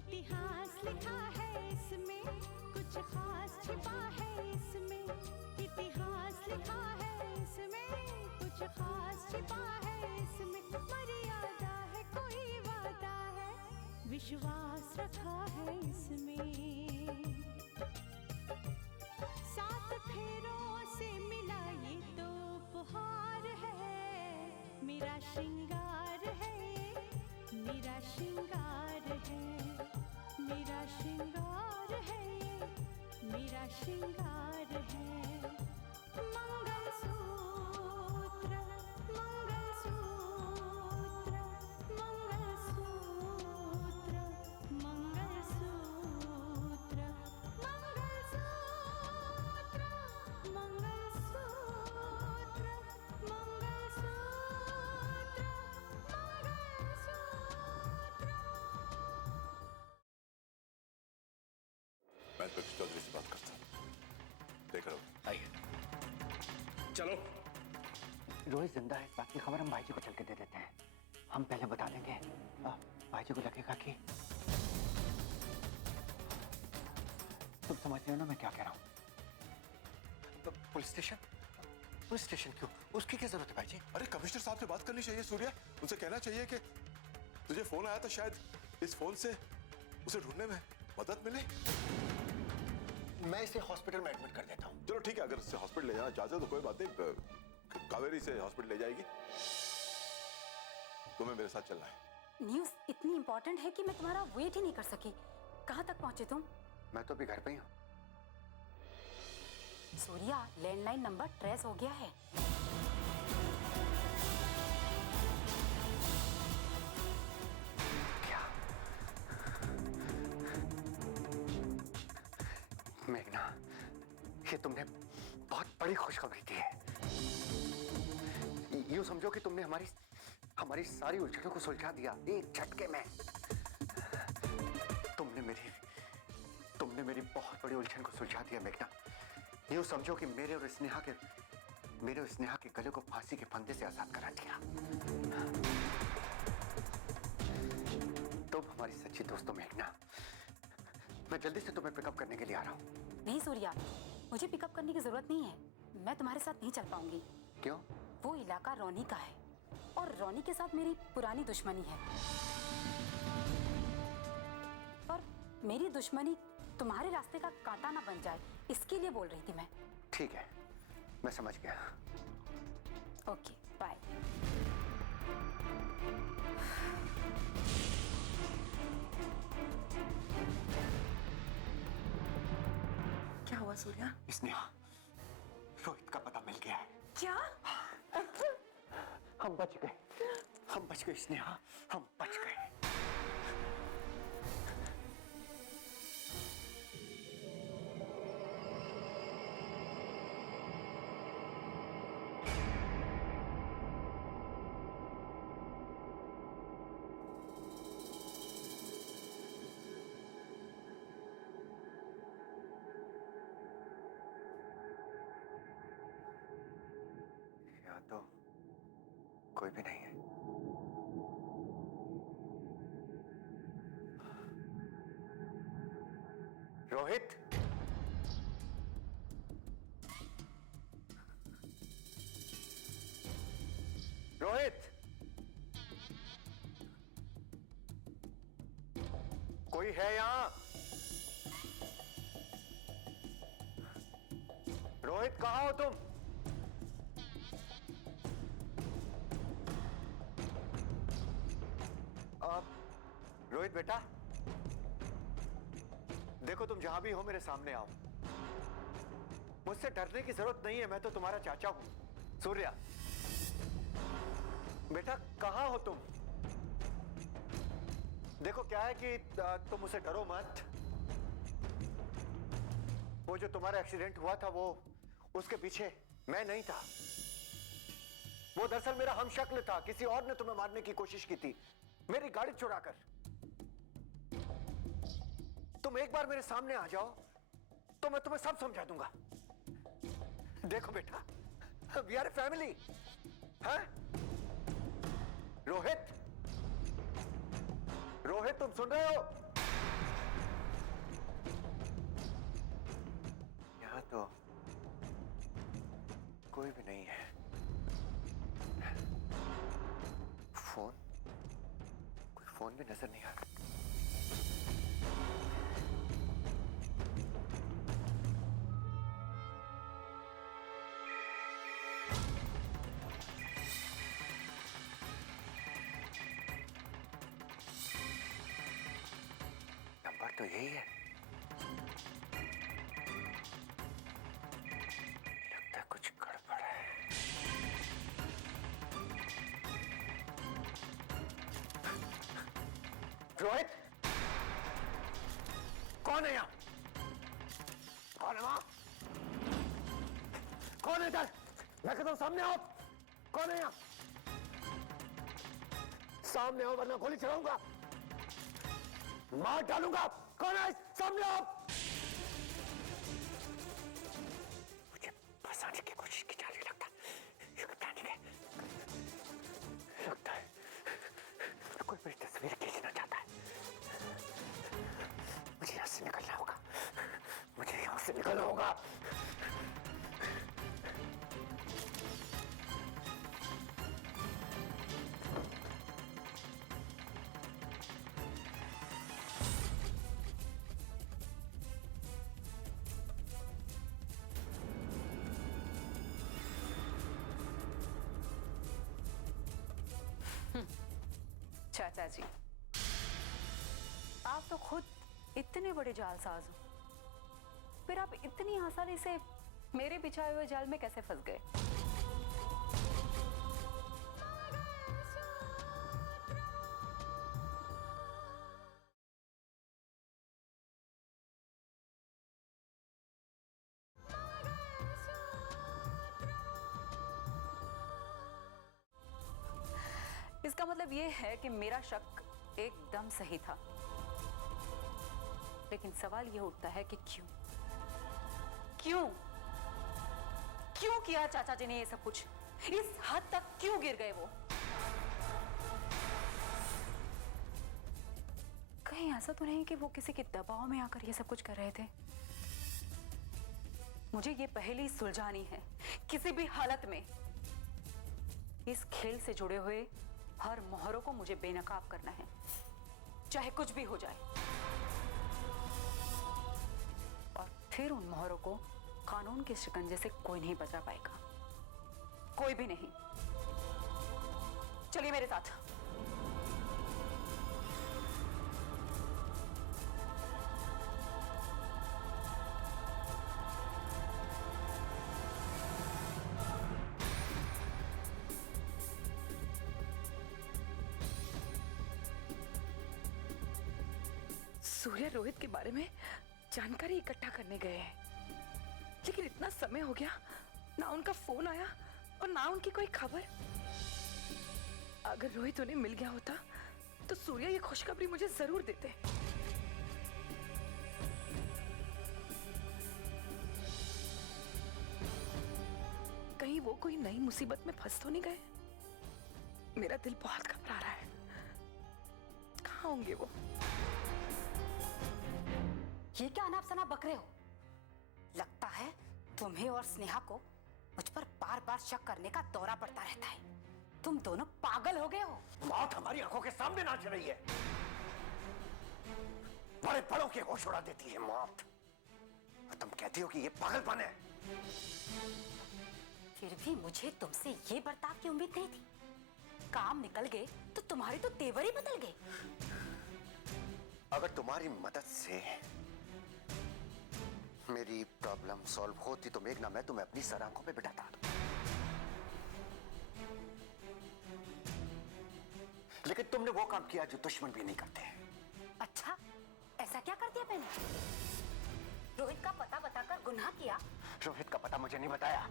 इतिहास लिखा है इसमें, कुछ खास छिपा है इसमें। इतिहास लिखा है इसमें, कुछ खास छिपा है इसमें। मर्यादा है, कोई वादा है, विश्वास रखा है इसमें। सात फेरों से मिला ये तो उपहार है, मेरा श्रृंगार है ये, मेरा श्रृंगार है, मेरा श्रृंगार है ये, मेरा श्रृंगार है। मंगलसूत्र, मंगलसूत्र, मंगलसूत्र, मंगलसूत्र, मंगलसूत्र, मंगलसूत्र, मैं इंस्पेक्टर चौधरी से बात करता हूँ। देख रहा हूँ। आइए। चलो। रोहित जिंदा है, बाकी खबर हम भाई जी को चल के दे देते हैं। हम पहले बता देंगे, भाई जी को लगेगा कि तुम समझ रहे हो ना मैं क्या कह रहा हूँ। तो पुलिस स्टेशन क्यों? उसकी क्या जरूरत है भाई जी? अरे कमिश्नर साहब से बात करनी चाहिए सूर्या। उनसे कहना चाहिए कि तुझे फोन आया था, शायद इस फोन से उसे ढूंढने में मदद मिले। मैं इसे हॉस्पिटल में एडमिट कर देता हूँ। चलो ठीक है, अगर उससे हॉस्पिटल ले जाना चाहते हो तो कोई बात नहीं, कावेरी से हॉस्पिटल ले जाएगी। तुम्हें मेरे साथ चलना है। न्यूज़ इतनी इंपॉर्टेंट है कि मैं तुम्हारा वेट ही नहीं कर सकी। कहाँ तक पहुंचे तुम? मैं तो अभी घर पे ही हूँ। सूर्या, लैंडलाइन नंबर ट्रेस हो गया है। क्या? मेघना, ये तुमने बहुत बड़ी खुशखबरी दी है। यूं समझो कि तुमने हमारी सारी उलझनों को सुलझा दिया एक झटके में। तुमने मेरी बहुत बड़ी उलझन को सुलझा दिया मेघना। यूं समझो कि मेरे और स्नेहा के गले को फांसी के फंदे से आजाद करा दिया। तुम हमारी सच्ची दोस्त हो मेघना। मैं जल्दी से तुम्हें पिकअप करने के लिए आ रहा हूँ। नहीं सूर्या, मुझे पिकअप करने की जरूरत नहीं है। मैं तुम्हारे साथ नहीं चल पाऊंगी। क्यों? वो इलाका रोनी का है और रोनी के साथ मेरी पुरानी दुश्मनी है, और मेरी दुश्मनी तुम्हारे रास्ते का कांटा ना बन जाए, इसके लिए बोल रही थी मैं। ठीक है, मैं समझ गया। Okay, bye. क्या हुआ सूर्या? स्नेहा, रोहित का पता मिल गया है। क्या? हम बच गए स्नेहा, हम बच गए। या तो कोई भी नहीं है। रोहित, रोहित, कोई है यहां? रोहित, कहां हो तुम? रोहित बेटा, देखो तुम जहां भी हो मेरे सामने आओ। मुझसे डरने की जरूरत नहीं है, मैं तो तुम्हारा चाचा हूं, सूर्या। बेटा कहां हो तुम? देखो क्या है कि तुम मुझसे डरो मत। वो जो तुम्हारा एक्सीडेंट हुआ था, वो उसके पीछे मैं नहीं था। वो दरअसल मेरा हमशक्ल था। किसी और ने तुम्हें मारने की कोशिश की थी, मेरी गाड़ी चुराकर। तुम एक बार मेरे सामने आ जाओ तो मैं तुम्हें सब समझा दूंगा। देखो बेटा, वी आर ए फैमिली। है रोहित, रोहित तुम सुन रहे हो? तो कोई भी नहीं है। फोन, कोई फोन भी नजर नहीं आ रहा। नंबर तो यही है। लगता है कुछ गड़बड़ है। रोहित, कौन है यहाँ? कौन है वहां? कौन है इधर? मैं कहता हूं सामने आओ। कौन है यहाँ? सामने आओ वरना गोली चलाऊंगा, मार डालूंगा। कौन है? सामने आओ। मुझे फंसाने की कोशिश की जा रही लगता है। ये प्लानिंग है लगता है। कोई मेरी तस्वीर खींचना चाहता है। मुझे यहां से निकलना होगा। मुझे यहां से निकलना होगा। चाचा जी, आप तो खुद इतने बड़े जालसाज हो, फिर आप इतनी आसानी से मेरे बिछाए हुए जाल में कैसे फंस गए? इसका मतलब यह है कि मेरा शक एकदम सही था, लेकिन सवाल यह उठता है कि क्यों क्यों क्यों किया चाचा जी ने ये सब कुछ? इस हद तक क्यों गिर गए वो? कहीं ऐसा तो नहीं कि वो किसी के दबाव में आकर ये सब कुछ कर रहे थे? मुझे ये पहेली सुलझानी है किसी भी हालत में। इस खेल से जुड़े हुए हर मोहरों को मुझे बेनकाब करना है, चाहे कुछ भी हो जाए। और फिर उन मोहरों को कानून के शिकंजे से कोई नहीं बचा पाएगा, कोई भी नहीं। चलिए मेरे साथ। सूर्या रोहित के बारे में जानकारी इकट्ठा करने गए हैं, लेकिन इतना समय हो गया, ना उनका फोन आया और ना उनकी कोई खबर। अगर रोहित उन्हें मिल गया होता तो सूर्या ये खुशखबरी मुझे जरूर देते। कहीं वो कोई नई मुसीबत में फंस तो नहीं गए? मेरा दिल बहुत घबरा रहा है। कहाँ होंगे वो? ये क्या अनाप शनाप बक रहे हो? लगता है तुम्हें और स्नेहा को मुझ पर बार बार शक करने का दौरा पड़ता रहता है। तुम दोनों पागल हो गए हो। मौत हमारी आंखों के सामने नाच रही है। बड़े बड़ों के होश उड़ा देती है मौत, और तुम कहती हो कि ये पागलपन है। फिर भी मुझे तुमसे ये बर्ताव की उम्मीद नहीं थी। काम निकल गए तो तुम्हारे तो तेवर ही बदल गए। अगर तुम्हारी मदद से मेरी प्रॉब्लम सॉल्व होती तो मेघना, मैं तुम्हें अपनी सर आंखों पे बिठाता। लेकिन तुमने वो काम किया जो दुश्मन भी नहीं करते। अच्छा, ऐसा क्या कर दिया मैंने? रोहित का पता बताकर गुनाह किया? रोहित का पता मुझे नहीं बताया,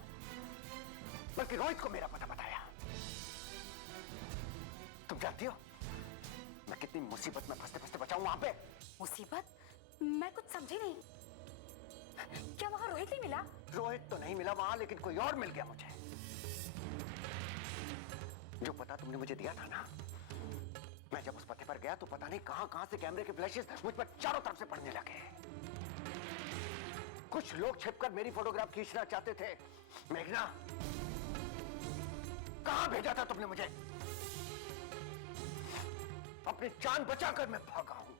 बल्कि रोहित को मेरा पता बताया। तुम जानती हो मैं कितनी मुसीबत में फंसते फंसते बचाऊं वहां पे। मुसीबत? मैं कुछ समझी नहीं। क्या वहां रोहित ही मिला? रोहित तो नहीं मिला वहां, लेकिन कोई और मिल गया मुझे। जो पता तुमने मुझे दिया था ना, मैं जब उस पते पर गया तो पता नहीं कहां कहां से कैमरे के फ्लैशेस मुझ पर चारों तरफ से पड़ने लगे। कुछ लोग छिपकर मेरी फोटोग्राफ खींचना चाहते थे। मेघना, कहां भेजा था तुमने मुझे? अपनी जान बचाकर मैं भागा हूं।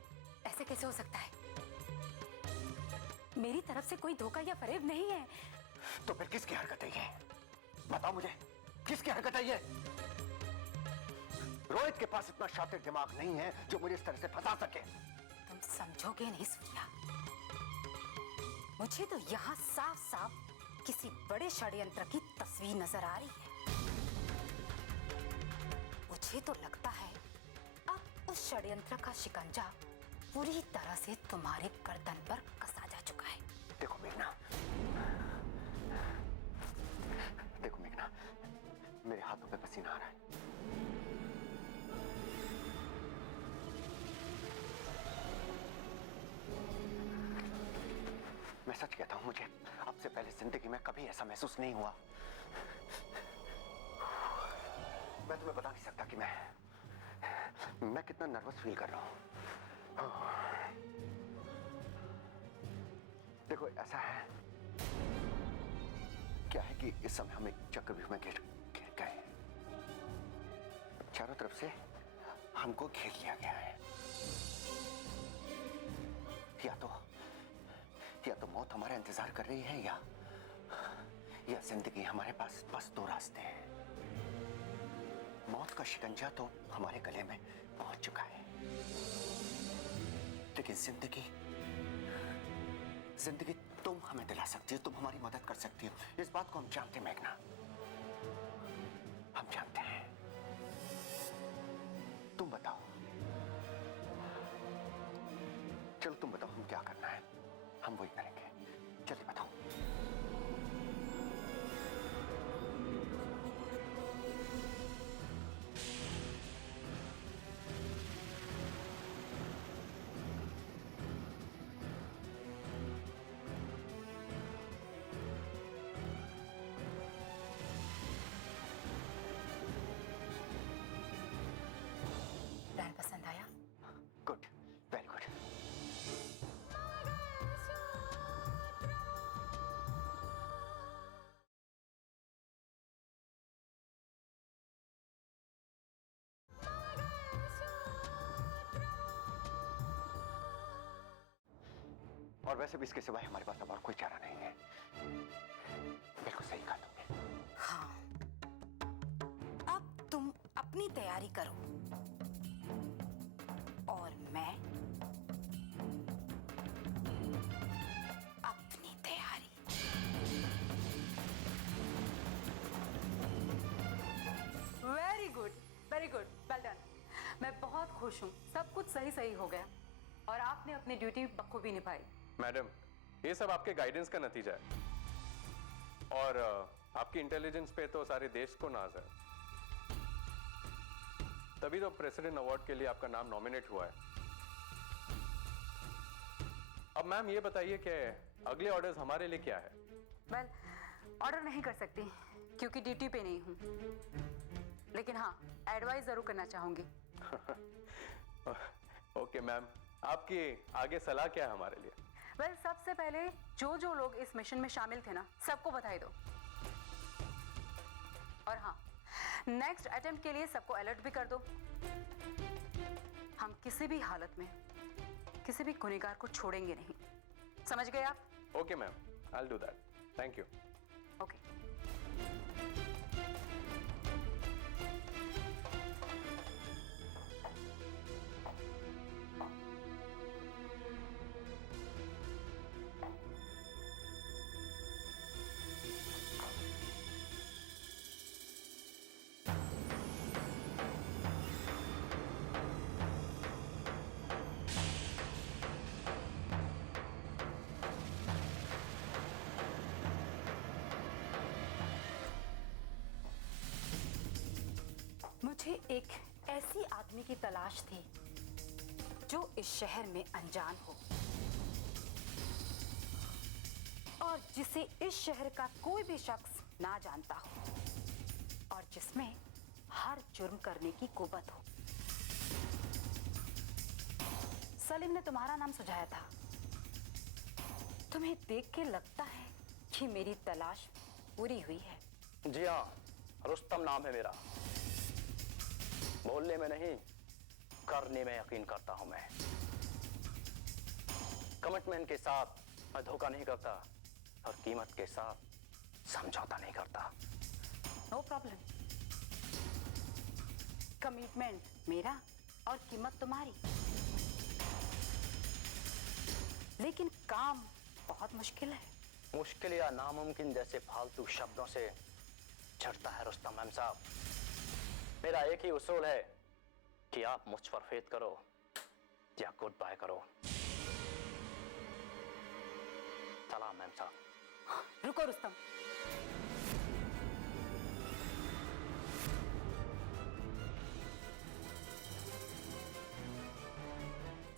ऐसे कैसे हो सकता है? मेरी तरफ से कोई धोखा या फरेब नहीं है। तो फिर किसकी हरकत है ये? बताओ मुझे, किसकी हरकत है ये? रोहित के पास इतना शातिर दिमाग नहीं है जो मुझे इस तरह से फंसा सके। तुम समझोगे नहीं सूर्या, मुझे तो यहाँ साफ साफ किसी बड़े षड्यंत्र की तस्वीर नजर आ रही है। मुझे तो लगता है अब उस षड्यंत्र का शिकंजा पूरी तरह से तुम्हारे गर्दन पर कसा जा चुका है। देखो मेघना, देखो मेघना, मेरे हाथों पे पसीना आ रहा है। मैं सच कहता हूं, मुझे अब से पहले जिंदगी में कभी ऐसा महसूस नहीं हुआ। मैं तुम्हें बता नहीं सकता कि मैं कितना नर्वस फील कर रहा हूं। देखो ऐसा है, क्या है कि इस समय हम एक चक्रव्यूह में घिर गए। चारों तरफ से हमको घेर लिया गया है। या तो मौत हमारा इंतजार कर रही है या जिंदगी। हमारे पास बस दो रास्ते हैं। मौत का शिकंजा तो हमारे गले में पहुंच चुका है, लेकिन जिंदगी तुम हमें दिला सकती हो, तुम हमारी मदद कर सकती हो। इस बात को हम जानते हैं मेघना, हम जानते हैं। तुम बताओ, चलो तुम बताओ हम क्या करना है, हम वही करेंगे। जल्दी बताओ। प्लान पसंद आया? Good, very good. और वैसे भी इसके सिवाय हमारे पास अब और कोई चारा नहीं है। बिल्कुल सही कहा तुमने। हाँ, अब तुम अपनी तैयारी करो और मैं अपनी तैयारी। Very good, very good, well done. मैं बहुत खुश हूँ, सब कुछ सही सही हो गया और आपने अपनी ड्यूटी बखूबी निभाई। मैडम, ये सब आपके गाइडेंस का नतीजा है और आपकी इंटेलिजेंस पे तो सारे देश को नाज है। तभी तो प्रेसिडेंट अवार्ड के लिए आपका नाम नॉमिनेट हुआ है। अब मैम ये बताइए कि अगले ऑर्डर्स हमारे लिए क्या है? वेल, ऑर्डर नहीं कर सकती क्योंकि ड्यूटी पे नहीं हूँ, लेकिन हाँ एडवाइस जरूर करना चाहूंगी। ओके मैम, आपकी आगे सलाह क्या है हमारे लिए? वेल, सबसे पहले जो लोग इस मिशन में शामिल थे ना, सबको बधाई दो। और हाँ, नेक्स्ट अटेम्प्ट के लिए सबको अलर्ट भी कर दो। हम किसी भी हालत में किसी भी गुनहगार को छोड़ेंगे नहीं, समझ गए आप? Okay ma'am, I will do that. Thank you. Okay. मुझे एक ऐसी आदमी की तलाश थी जो इस शहर में अनजान हो और जिसे इस शहर का कोई भी शख्स ना जानता हो और जिसमें हर जुर्म करने की कुवत हो। सलीम ने तुम्हारा नाम सुझाया था, तुम्हें देख के लगता है कि मेरी तलाश पूरी हुई है। जी हाँ, रुस्तम नाम है मेरा। बोलने में नहीं, करने में यकीन करता हूं मैं। कमिटमेंट के साथ मैं धोखा नहीं करता और कीमत के साथ समझौता नहीं करता। No problem. कमिटमेंट मेरा और कीमत तुम्हारी, लेकिन काम बहुत मुश्किल है। मुश्किल या नामुमकिन जैसे फालतू शब्दों से चढ़ता है रुस्तम मैम साहब। मेरा एक ही उसूल है कि आप मुझ पर फेथ करो या गुड बाय करो। सलाम मैम साहब। रुको रुस्तम,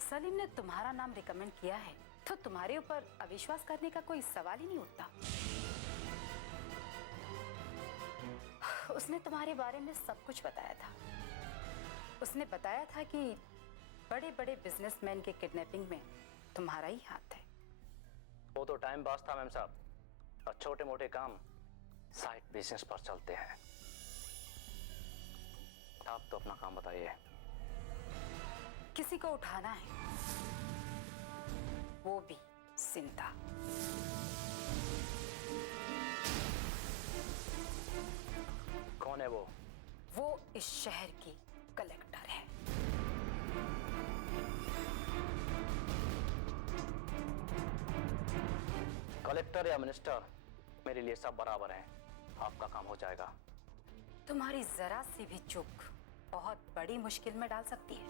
सलीम ने तुम्हारा नाम रिकमेंड किया है तो तुम्हारे ऊपर अविश्वास करने का कोई सवाल ही नहीं उठता। उसने तुम्हारे बारे में सब कुछ बताया था। उसने बताया था कि बड़े बड़े बिजनेसमैन के किडनैपिंग में तुम्हारा ही हाथ है। वो तो टाइम पास था मैम साहब, और छोटे मोटे काम साइड बिजनेस पर चलते हैं। आप तो अपना काम बताइए। किसी को उठाना है, वो भी जिंदा। कौन है वो? वो इस शहर की कलेक्टर है। कलेक्टर या मिनिस्टर, मेरे लिए सब बराबर हैं। आपका काम हो जाएगा। तुम्हारी जरा सी भी चूक बहुत बड़ी मुश्किल में डाल सकती है,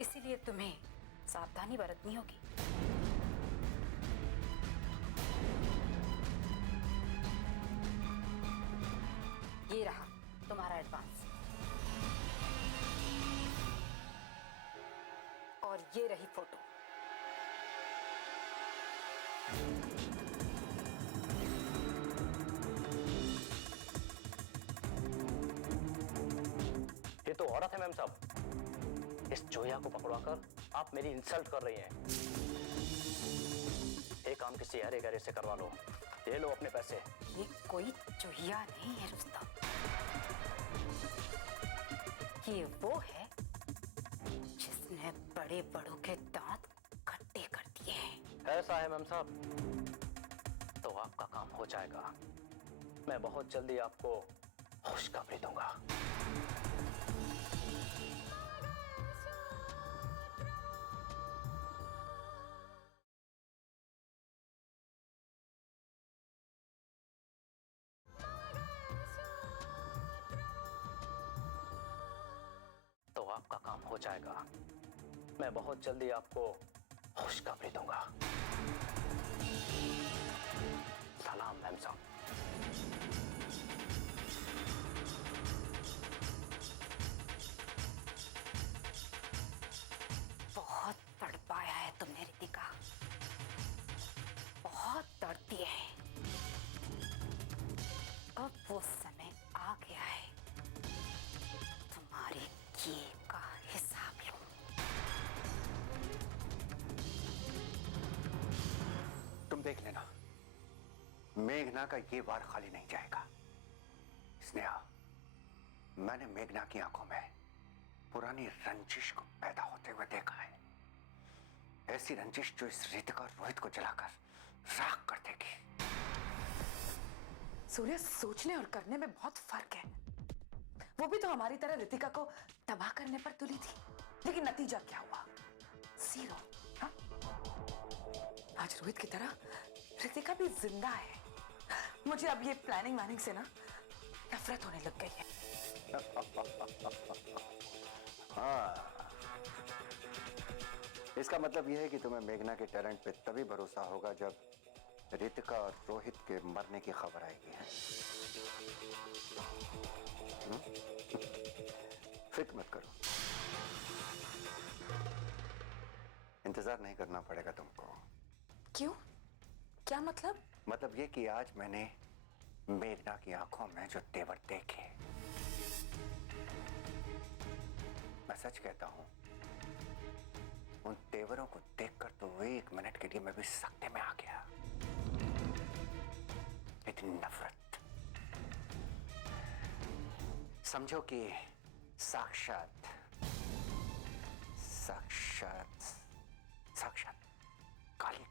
इसीलिए तुम्हें सावधानी बरतनी होगी। ये रहा तुम्हारा एडवांस, और ये रही फोटो। ये तो औरत है मैम साहब। इस चोया को पकड़वाकर आप मेरी इंसल्ट कर रही हैं। एक काम किसी हरे गहरे से करवा लो। ये लो अपने पैसे। ये कोई चूहिया नहीं है रुस्तम, ये वो है जिसने बड़े बड़ों के दांत खट्टे कर दिए हैं। ऐसा है मैम साहब, तो आपका काम हो जाएगा। मैं बहुत जल्दी आपको खुशखबरी दूंगा। तो आपका काम हो जाएगा। मैं बहुत जल्दी आपको खुशखबरी दूंगा। सलाम मैम साहब। बहुत तड़पाया है तुमने रितिका, बहुत तड़पी है। अब वो समय आ गया है, तुम्हारे किए का हिसाब लो। तुम देख लेना, मेघना का ये वार खाली नहीं जाएगा। स्नेहा, मैंने मेघना की आंखों में पुरानी रंजिश को पैदा होते हुए देखा है। ऐसी रंजिश जो इस रितिका और रोहित को जलाकर राख कर देगी। सूर्य, सोचने और करने में बहुत फर्क है। वो भी तो हमारी तरह रितिका को तबाह करने पर तुली थी, लेकिन नतीजा क्या हुआ? जीरो। हाँ? आज रोहित की तरह रितिका भी जिंदा है। मुझे अब ये प्लानिंग वैनिंग से ना नफरत होने लग गई है। हाँ, इसका मतलब यह है कि तुम्हें मेघना के टैलेंट पे तभी भरोसा होगा जब रितिका और रोहित के मरने की खबर आएगी। फिक्र मत करो, इंतजार नहीं करना पड़ेगा तुमको। क्यों? क्या मतलब? मतलब ये कि आज मैंने मेघना की आंखों में जो तेवर देखे, मैं सच कहता हूं, उन तेवरों को देखकर तो मिनट के लिए मैं भी सकते में आ गया। इतनी नफरत, समझो कि साक्षात साक्षात साक्षात काली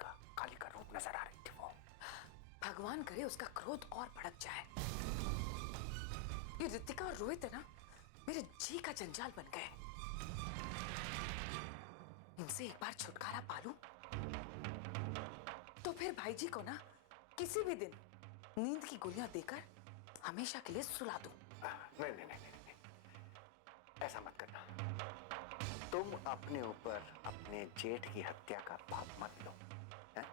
का रूप नजर आ रही थी वो। भगवान करे उसका क्रोध और भड़क जाए। ये ऋतिका और रोहित है ना, मेरे जी का जंजाल बन गए। इनसे एक बार छुटकारा पालूं तो फिर भाई जी को ना किसी भी दिन नींद की गोलियां देकर हमेशा के लिए सुला दूं। नहीं नहीं नहीं नहीं, ऐसा मत करना। तुम अपने ऊपर अपने जेठ की हत्या का पाप मत लो, हैं?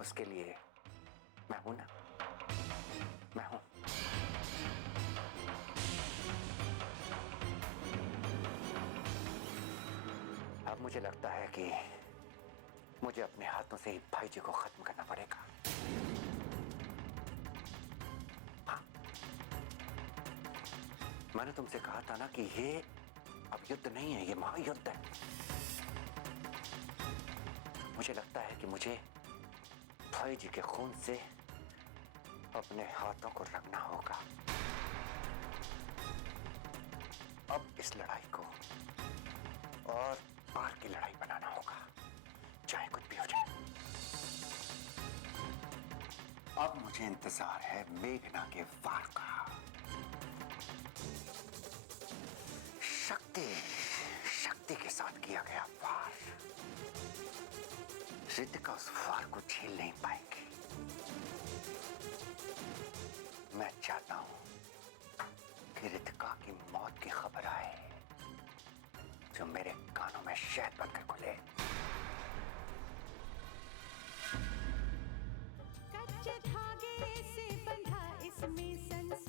उसके लिए मैं हूं ना, मैं हूं। अब मुझे लगता है कि मुझे अपने हाथों से ही भाई जी को खत्म करना पड़ेगा। हाँ, मैंने तुमसे कहा था ना कि ये अब युद्ध नहीं है, ये महायुद्ध है। मुझे लगता है कि मुझे भाई जी के खून से अपने हाथों को रंगना होगा। अब इस लड़ाई को और बार की लड़ाई बनाना होगा, चाहे कुछ भी हो जाए। अब मुझे इंतजार है मेघना के वार का। शक्ति के साथ किया गया वार। ऋतिका उस वार को झेल नहीं पाएगी। मैं चाहता हूं कि ऋतिका की मौत की खबर आए जो मेरे कानों में शहद बनकर खुले। कच्चे धागे से बंधा इसमें संसार।